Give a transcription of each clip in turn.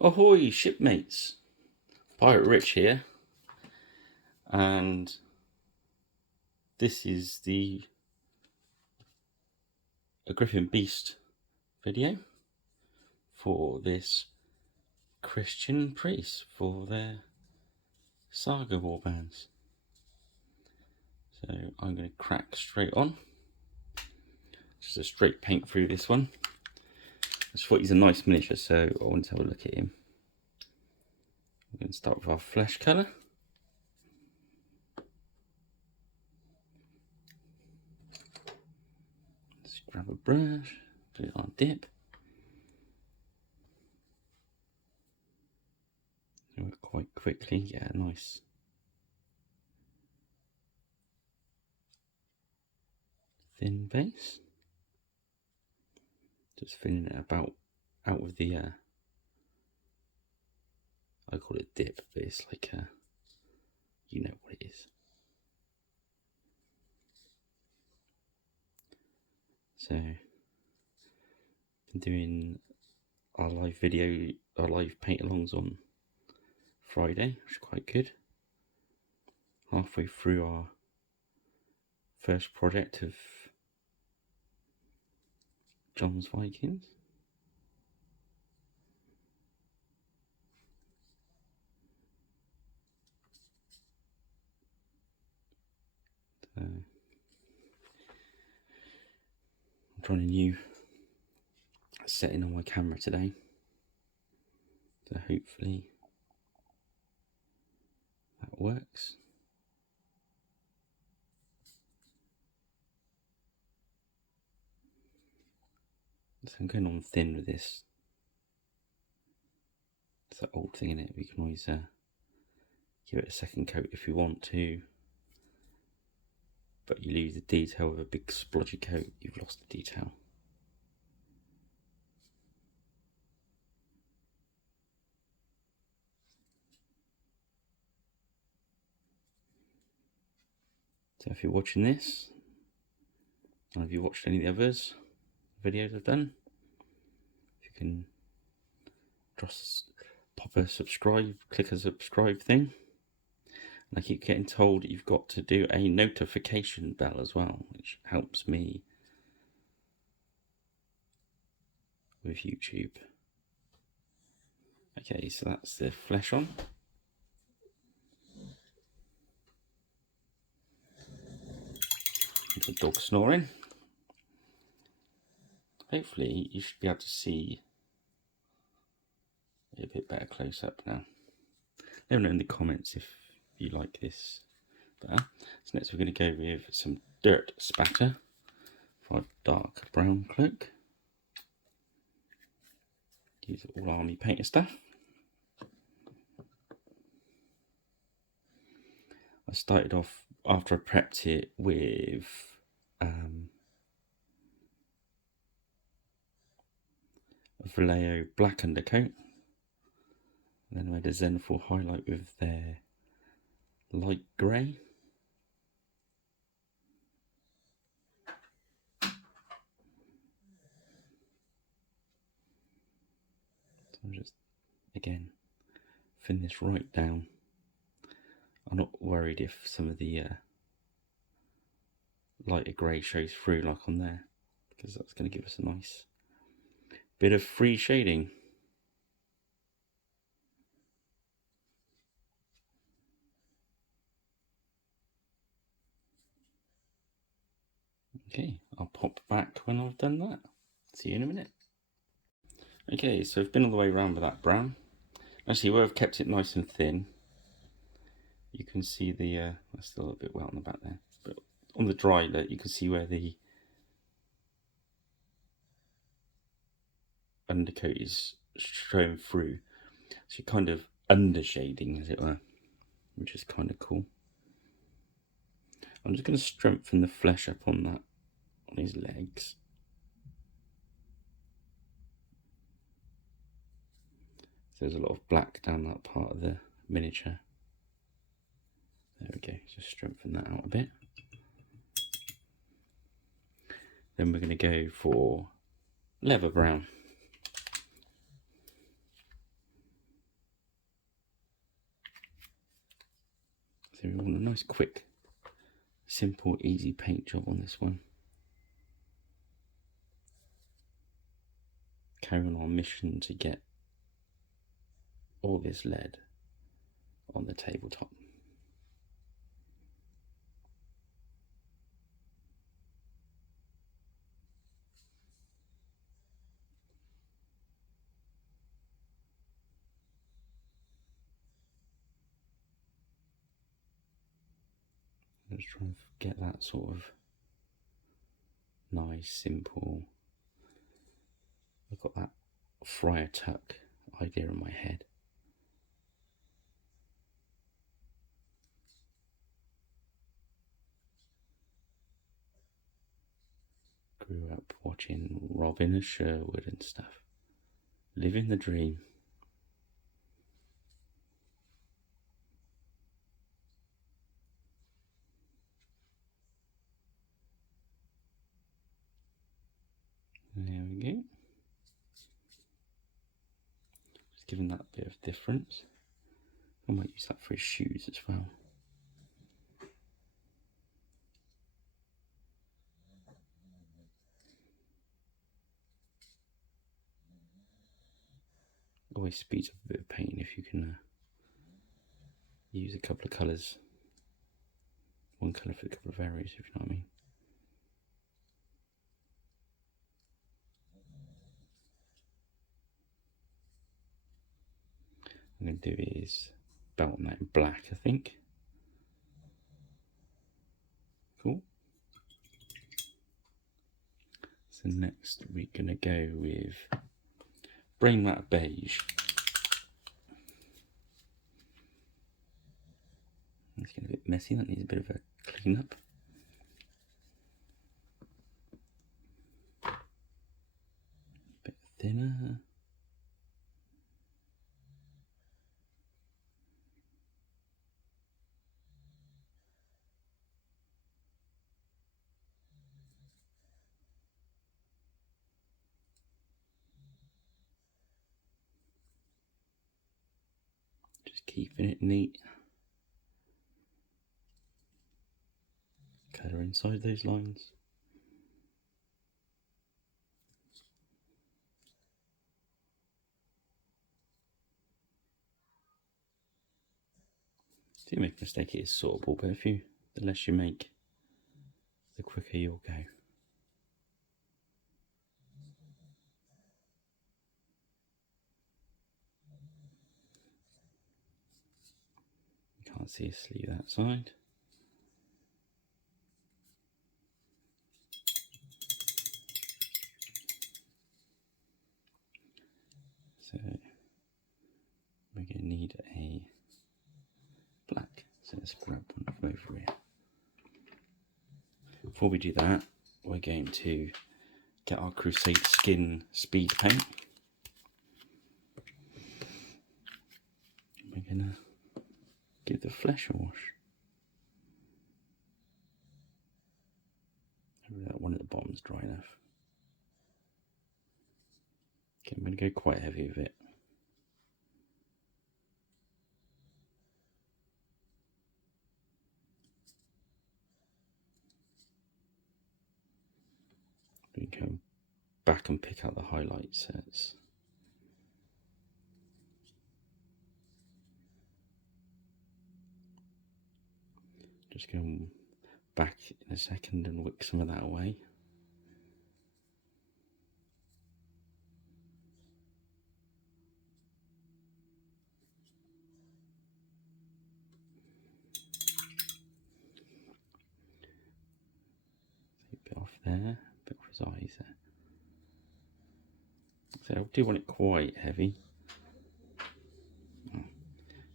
Ahoy, shipmates! Pirate Rich here, and this is a Gripping Beast video for this Christian priest for their Saga warbands. So I'm going to crack straight on. Just a straight paint through this one. I just thought he's a nice miniature, so I wanted to have a look at him. We're going to start with our flesh colour. Let's grab a brush, do our dip. Do it quite quickly, get a nice thin base. Just filling it about out of the I call it dip, but it's like you know what it is. So been doing our live paint-alongs on Friday, which is quite good. Halfway through our first project of John's Vikings. So I'm trying a new setting on my camera today, so hopefully that works. So I'm going on thin with this. It's that old thing in it. We can always give it a second coat if you want to, but you lose the detail with a big splodgy coat, you've lost the detail. So if you're watching this, or have you watched any of the others videos I've done, if you can just pop a subscribe, click a subscribe thing. And I keep getting told that you've got to do a notification bell as well, which helps me with YouTube. Okay, so that's the flesh on. The dog snoring. Hopefully you should be able to see a bit better close up now. Let me know in the comments if you like this better. So next we're going to go with some dirt spatter for a dark brown cloak. Use all army painter stuff. I started off after I prepped it with a Vallejo black undercoat. Then I had a Zenithal highlight with their light grey. So I'm just, again, thin this right down. I'm not worried if some of the lighter grey shows through like on there, because that's going to give us a nice bit of free shading. Okay, I'll pop back when I've done that. See you in a minute. Okay, so I've been all the way around with that brown. Actually, where I've kept it nice and thin, you can see the, that's still a bit wet on the back there, but on the dry look, you can see where the undercoat is showing through. So you're kind of under shading, as it were, which is kind of cool. I'm just going to strengthen the flesh up on that, on his legs. So there's a lot of black down that part of the miniature. There we go, just strengthen that out a bit. Then we're going to go for leather brown. So we want a nice, quick, simple, easy paint job on this one. Carry on our mission to get all this lead on the tabletop. Let's try and get that sort of nice, simple. I've got that Friar Tuck idea in my head. Grew up watching Robin of Sherwood and stuff. Living the dream. There we go. Just giving that a bit of difference. I might use that for his shoes as well. Always speeds up a bit of painting if you can use a couple of colours. One colour for a couple of areas, if you know what I mean. What I'm going to do is belt that in black, I think. Cool. So next we're going to go with brain matte beige. It's getting a bit messy, that needs a bit of a clean up. A bit thinner. Just keeping it neat. Colour inside those lines. Do make a mistake, it is sortable, but the less you make, the quicker you'll go. You can't see a sleeve that side. So we're going to need a black. So let's grab one from over here. Before we do that, we're going to get our Crusade Skin speed paint. We're going to give the flesh a wash. That one at the bottom's dry enough. Okay, I'm going to go quite heavy with it. We can go back and pick out the highlight sets. Just go back in a second and wick some of that away. A bit off there, a bit off his eyes there. So I do want it quite heavy. Oh,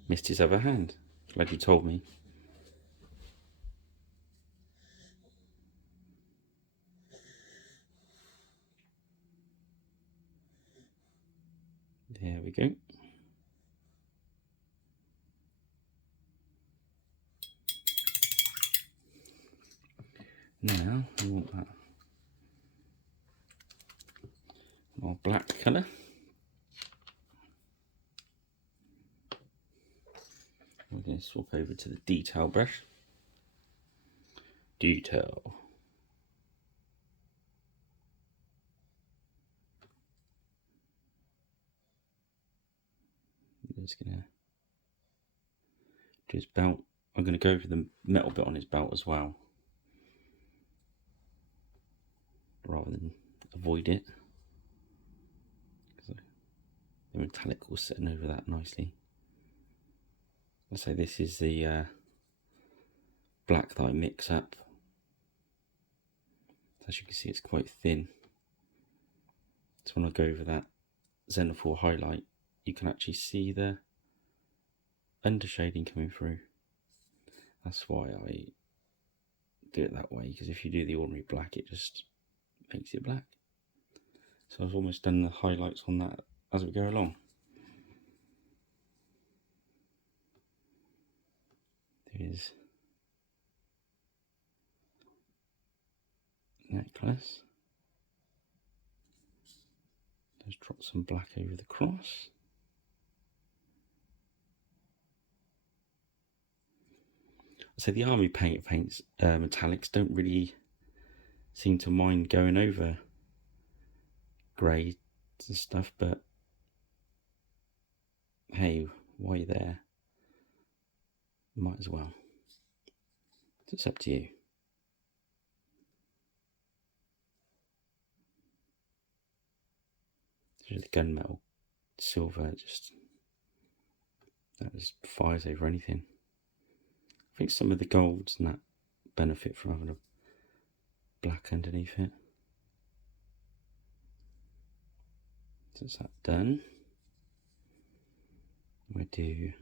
missed his other hand. Glad you told me. There we go. Now we want that our black colour. We're going to swap over to the detail brush. Detail. I'm just going to do his belt. I'm going to go for the metal bit on his belt as well, rather than avoid it. The metallic was sitting over that nicely. I'll say this is the black that I mix up. As you can see, it's quite thin. So when I go over that Zenithal highlight, you can actually see the undershading coming through. That's why I do it that way, because if you do the ordinary black, it just makes it black. So I've almost done the highlights on that as we go along. There's necklace. Just drop some black over the cross. So the army paints, metallics don't really seem to mind going over grey and stuff, but hey, while you're there, might as well. It's up to you. The gunmetal silver that just fires over anything. I think some of the golds and that benefit from having a black underneath it. So that's that done. We do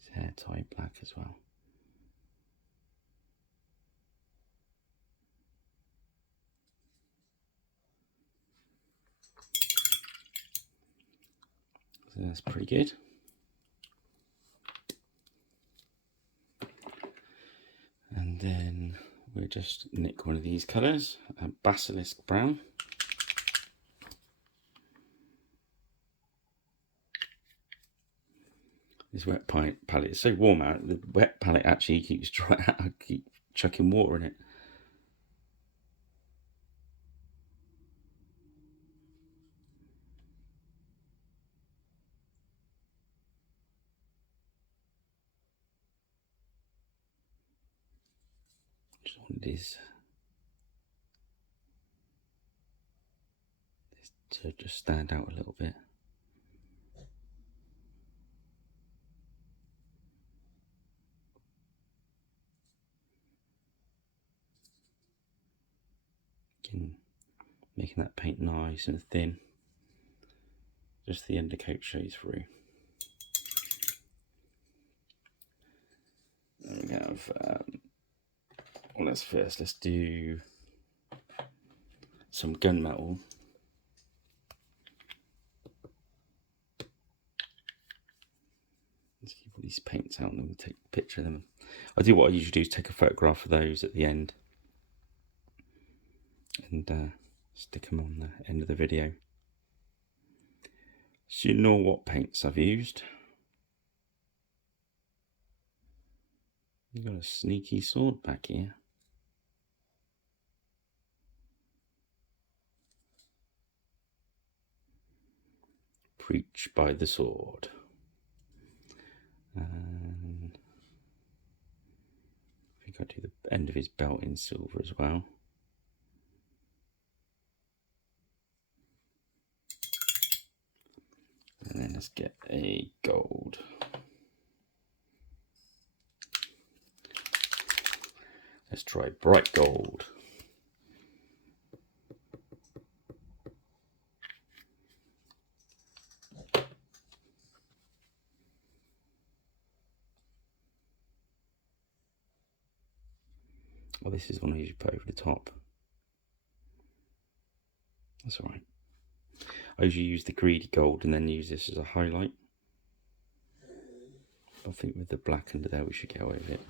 his hair tie black as well. So that's pretty good. And then we'll just nick one of these colours, a basilisk brown. This wet palette is so warm out, the wet palette actually keeps drying out. I keep chucking water in it. Just wanted this to just stand out a little bit. Again, making that paint nice and thin. Just the undercoat shows through. And we have, well, let's do some gunmetal. Let's keep all these paints out and then we'll take a picture of them. What I usually do is take a photograph of those at the end and stick them on the end of the video. So you know what paints I've used. You've got a sneaky sword back here. Preach by the sword. And I think I'll do the end of his belt in silver as well. And then let's get a gold. Let's try bright gold. Well, this is one I usually put over the top. That's alright. I usually use the greedy gold and then use this as a highlight. I think with the black under there we should get away with it.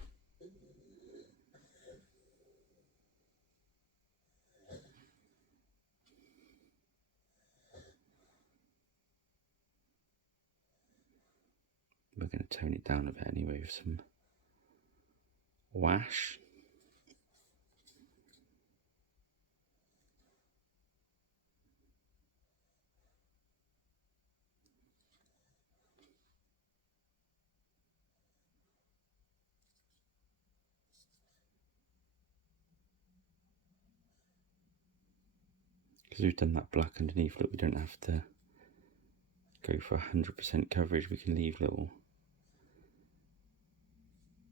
we're going to tone it down a bit anyway with some wash. Because we've done that black underneath, look, we don't have to go for 100% coverage, we can leave little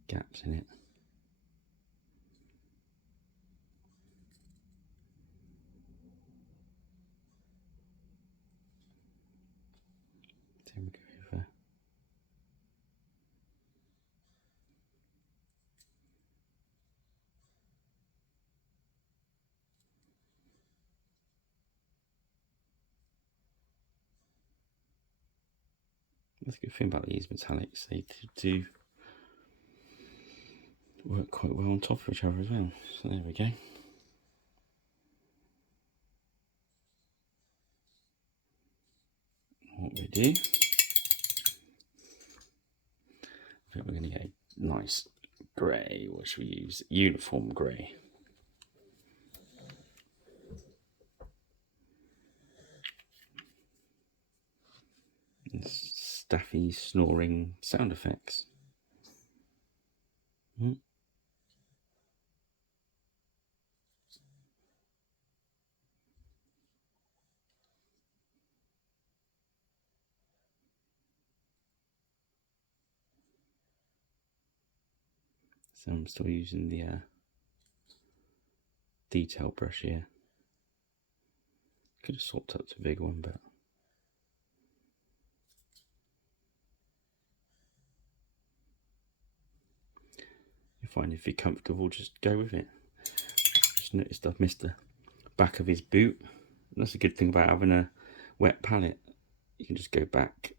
gaps in it. Then we go over. That's a good thing about these metallics, they do work quite well on top of each other as well. So there we go. What we do, I think we're going to get a nice grey. What should we use? Uniform grey. Staffy snoring sound effects. So I'm still using the detail brush here. Could have swapped up to a big one, but you find if you're comfortable, just go with it. Just noticed I've missed the back of his boot. That's a good thing about having a wet palette. You can just go back,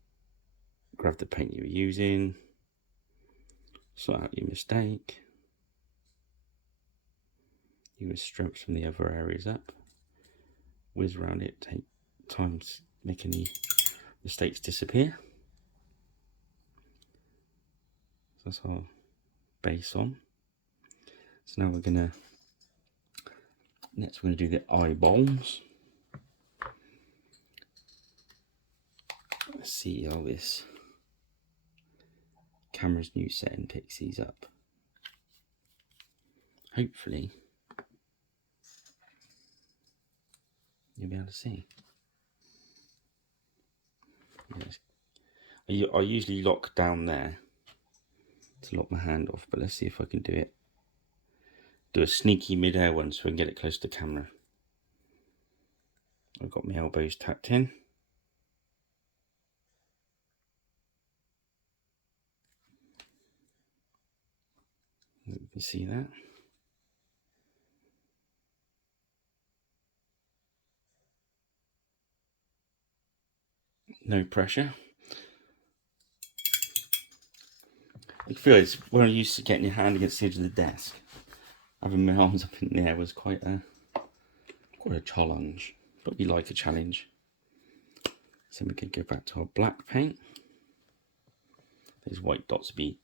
grab the paint you were using, sort out your mistake. You can strokes from the other areas up, whiz around it, take time to make any mistakes disappear. So that's our base on. So now we're gonna do the eyeballs. Let's see how this camera's new setting picks these up. Hopefully you'll be able to see. Yes. I usually lock down there to lock my hand off, but let's see if I can do it. Do a sneaky mid-air one so I can get it close to the camera. I've got my elbows tucked in. You can see that. No pressure. I feel it's when I used to getting your hand against the edge of the desk, having my arms up in the air was quite a challenge, but we like a challenge. So we can go back to our black paint. These white dots will be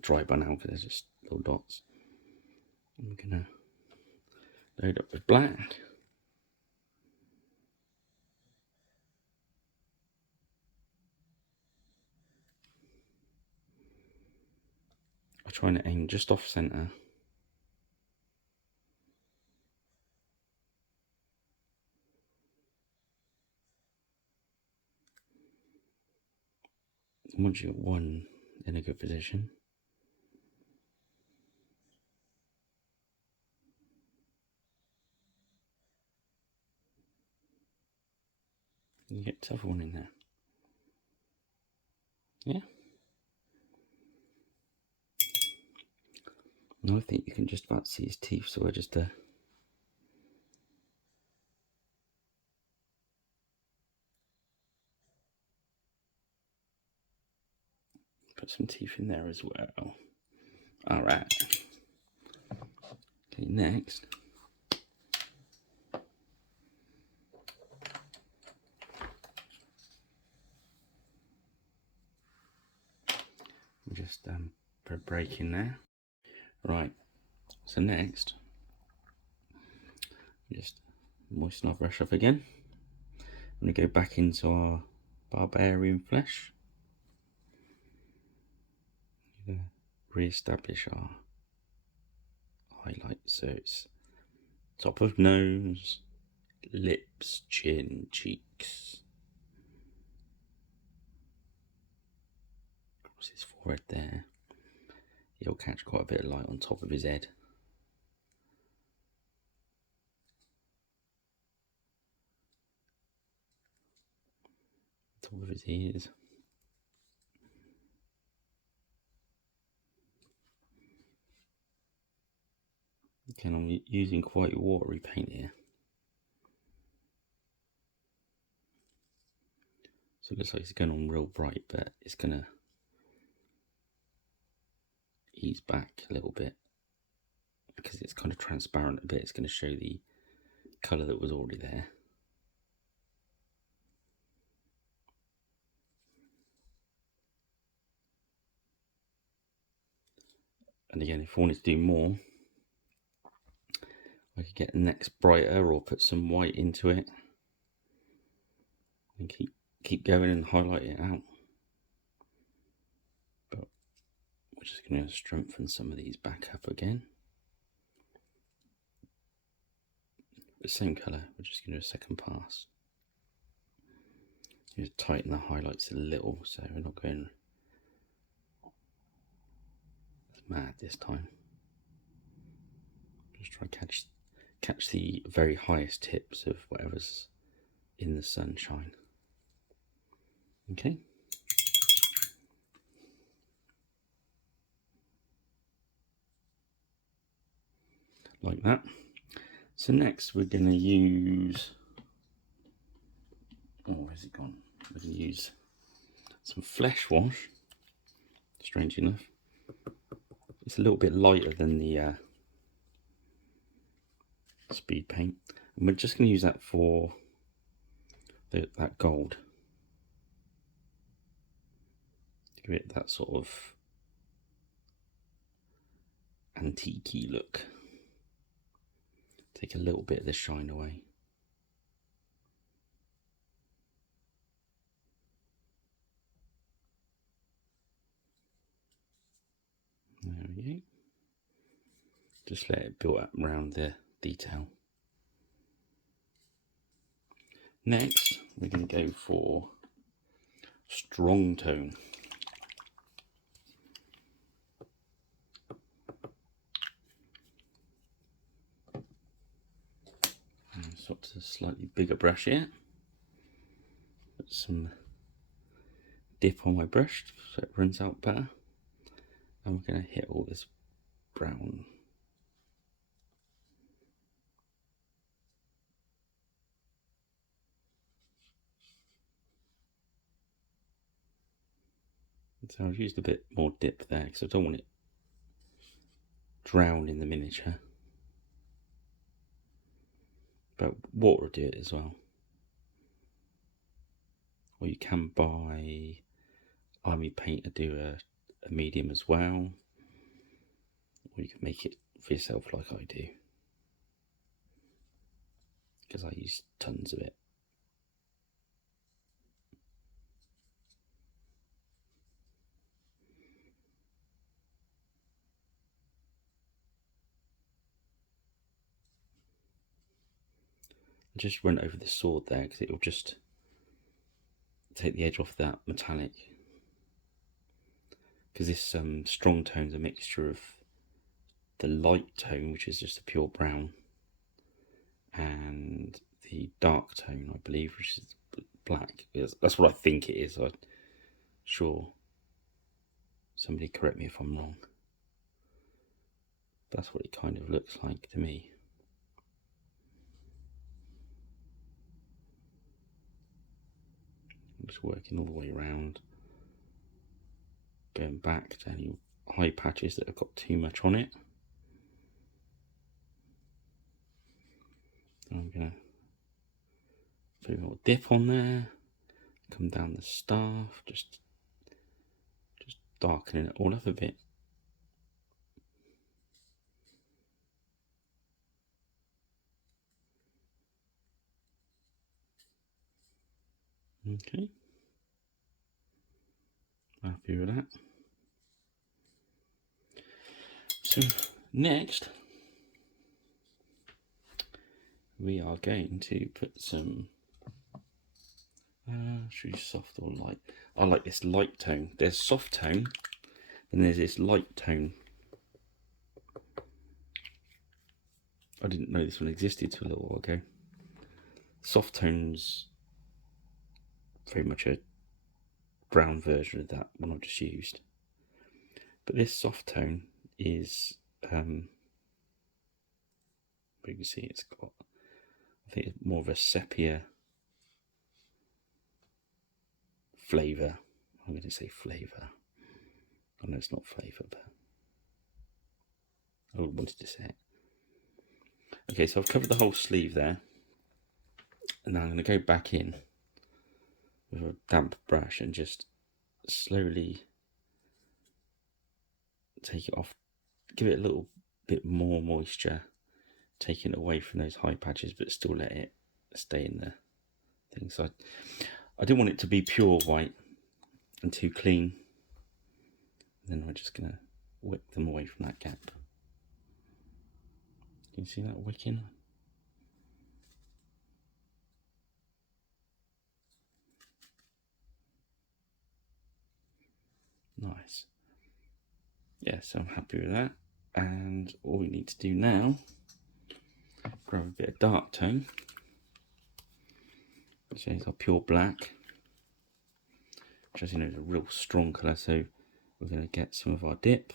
dry by now because they're just little dots. I'm gonna load up with black. I'm trying to aim just off center. Once you've got one in a good position, you get the other one in there. Yeah. Now I think you can just about see his teeth, so we're just put some teeth in there as well. All right. Okay, next. just put a break in there. Right, so next, just moisten our brush off again. I'm going to go back into our barbarian flesh. Re-establish our highlights, so it's top of nose, lips, chin, cheeks, across his forehead there. He'll catch quite a bit of light on top of his head. Top of his ears. Again, I'm using quite watery paint here. So it looks like it's going on real bright, but it's going to ease back a little bit because it's kind of transparent a bit. It's going to show the colour that was already there. And again, if I wanted to do more, I could get the next brighter or put some white into it and keep going and highlight it out. But we're just going to strengthen some of these back up again. The same colour, we're just going to do a second pass. Just tighten the highlights a little so we're not going mad this time. Just try to catch the very highest tips of whatever's in the sunshine. Okay. Like that. So next we're going to use, oh, where's it gone? We're going to use some flesh wash. Strange enough, it's a little bit lighter than the speed paint, and we're just going to use that for that gold to give it that sort of antique-y look. Take a little bit of the shine away. There we go. Just let it build up around the detail. Next, we're going to go for strong tone. Swap to a slightly bigger brush here. Put some dip on my brush so it runs out better. And we're going to hit all this brown. So I've used a bit more dip there because I don't want it drowned in the miniature. But water will do it as well. Or you can buy army paint to do a medium as well. Or you can make it for yourself like I do. Because I use tons of it. Just run over the sword there because it will just take the edge off that metallic. Because this strong tone is a mixture of the light tone, which is just a pure brown, and the dark tone, I believe, which is black. That's what I think it is. I'm sure somebody correct me if I'm wrong. That's what it kind of looks like to me. I'm just working all the way around, going back to any high patches that have got too much on it. I'm going to put a little dip on there, come down the staff, just darkening it all up a bit. Okay, happy with that. So next we are going to put some should we soft or light? I like this light tone. There's soft tone and there's this light tone. I didn't know this one existed till a little while ago. Soft tone's very much a brown version of that one I've just used. But this soft tone is you can see it's got, I think it's more of a sepia flavour. I'm going to say flavour. I know it's not flavour, but I wanted to say it. Okay, so I've covered the whole sleeve there. And now I'm going to go back in with a damp brush and just slowly take it off. Give it a little bit more moisture, taking it away from those high patches, but still let it stay in the thing. So I didn't want it to be pure white and too clean. Then we're just going to wick them away from that gap. Can you see that wicking? Nice. Yeah, so I'm happy with that. And all we need to do now, grab a bit of dark tone, which is our pure black, which as you know is a real strong colour, so we're going to get some of our dip.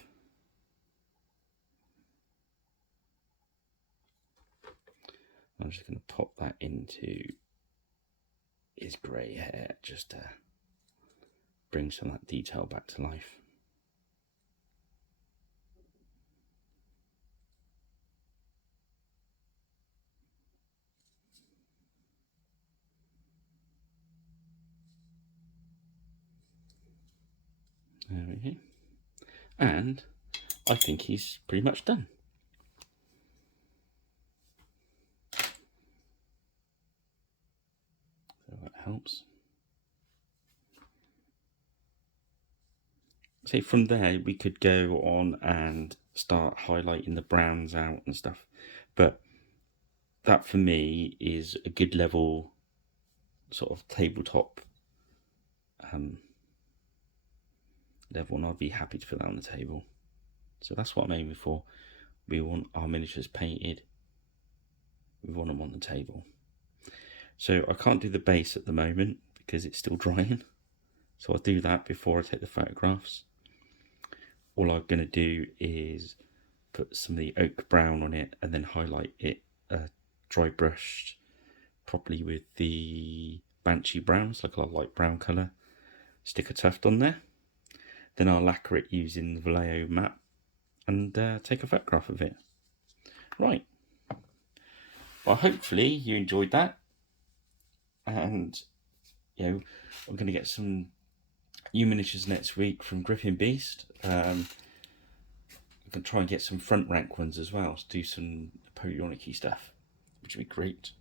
I'm just going to pop that into his grey hair, just to bring some of that detail back to life. There we go. And I think he's pretty much done. So that helps. So from there we could go on and start highlighting the browns out and stuff. But that for me is a good level sort of tabletop level, and I'd be happy to put that on the table. So that's what I'm aiming for. We want our miniatures painted. We want them on the table. So I can't do the base at the moment because it's still drying. So I'll do that before I take the photographs. All I'm going to do is put some of the oak brown on it and then highlight it dry brushed properly with the Banshee browns, like a light brown colour. Stick a tuft on there. Then I'll lacquer it using the Vallejo map and take a photograph of it. Right. Well, hopefully you enjoyed that. And, you know, I'm going to get some new miniatures next week from Gripping Beast. I'm going to try and get some front rank ones as well, to do some Napoleonic-y stuff, which would be great.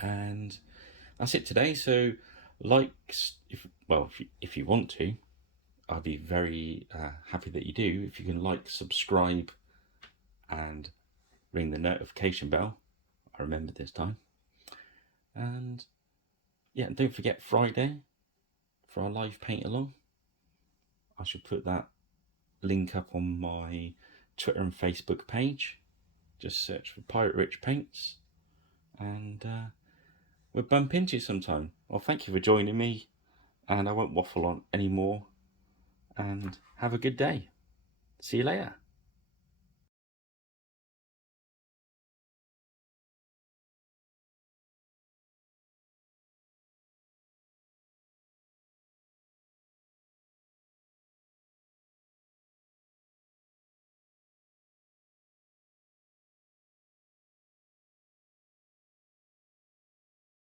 And that's it today. So, if you want to, I'd be very happy that you do. If you can like, subscribe, and ring the notification bell. I remembered this time. And yeah, and don't forget Friday for our live paint along. I should put that link up on my Twitter and Facebook page. Just search for Pirate Rich Paints, and we'll bump into you sometime. Well, thank you for joining me, and I won't waffle on anymore. And have a good day. See you later.